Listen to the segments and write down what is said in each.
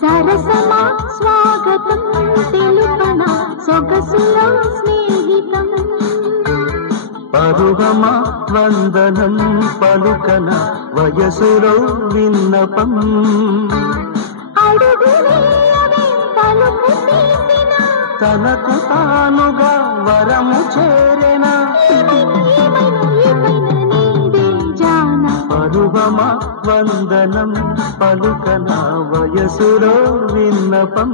సరసమా స్వాగతం తెలుపన సొగసులో స్నేహితం పరువమా వందనం పలుకన వయసులో విన్నపం అడుగులేయవే పలుకు తీసిన తనకు తానుగా వరము చేరెన పరువమా వందనం పలుకన వయసులో విన్నపం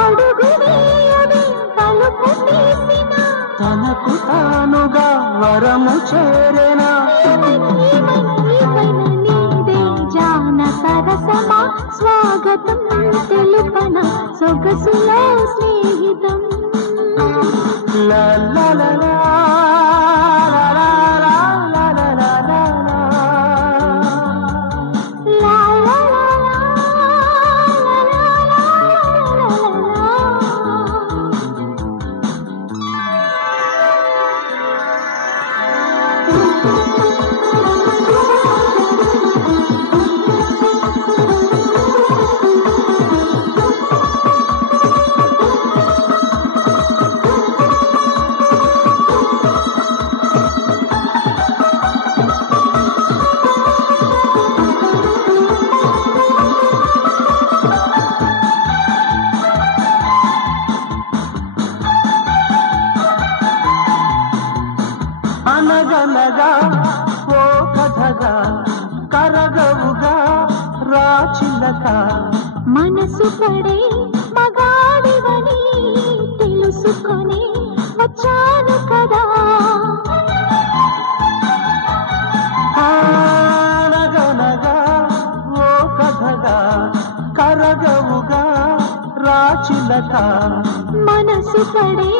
అడుగులేయవే పలుకు తీసిన తనకు తానుగా వరము చేరెన సరసమా స్వాగతం తెలుపన సొగసులో స్నేహితం లా లా లా లా అనగనగా ఓ కథగా కరగవుగా రాచిలక మనసు పడే మగాడివని తెలుసుకొని వచ్చాను కదా అనగనగా ఓ కథగా కరగవుగా రాచిలక మనసు పడే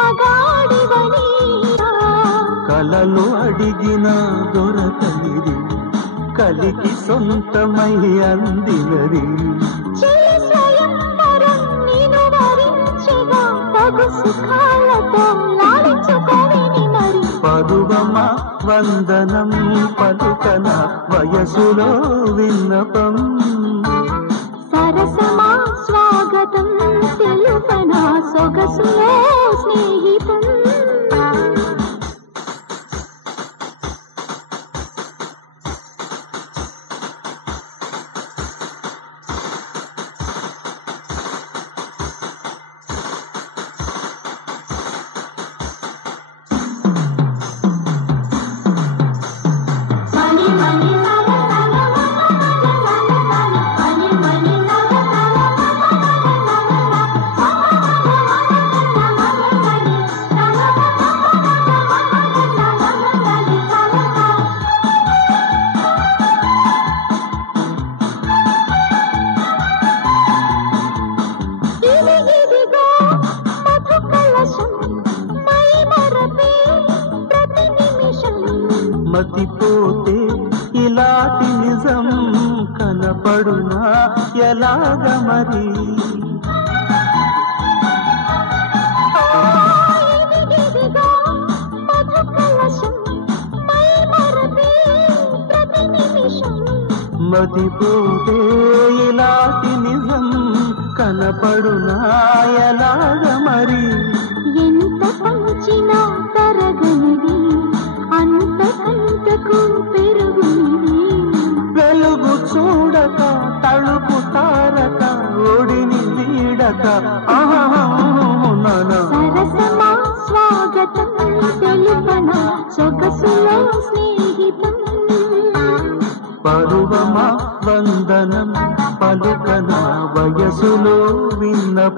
మగాడివని కలలు అడిగిన దొరకనిది కలికి సొంతమై అందినది స్వయంవరం నిన్ను వరించగా తగు సుఖాలతో లాలించుకోని మరి పరువమా వందనం పలుకన వయసులో విన్నపం సరసమా స్వాగతం తెలుపన సొగసులో స్నేహితం మతిపోతే ఇలాంటి నిజం కనపడునా ఎలాగ మరి మతిపోతే ఇలాంటి నిజం కనపడునా ఎలాగ మరి ఎంత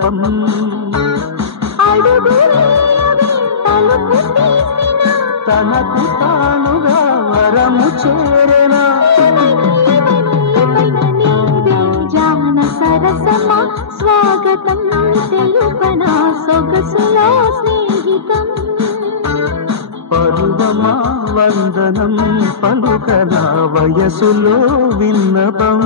విన్నపం తనకు తానుగా వరము చేరెనా జాన సరసమా స్వాగతం తెలుపనా సొగసులో స్నేహితం పరువమా వందనం పలుకనా వయసులో విన్నపం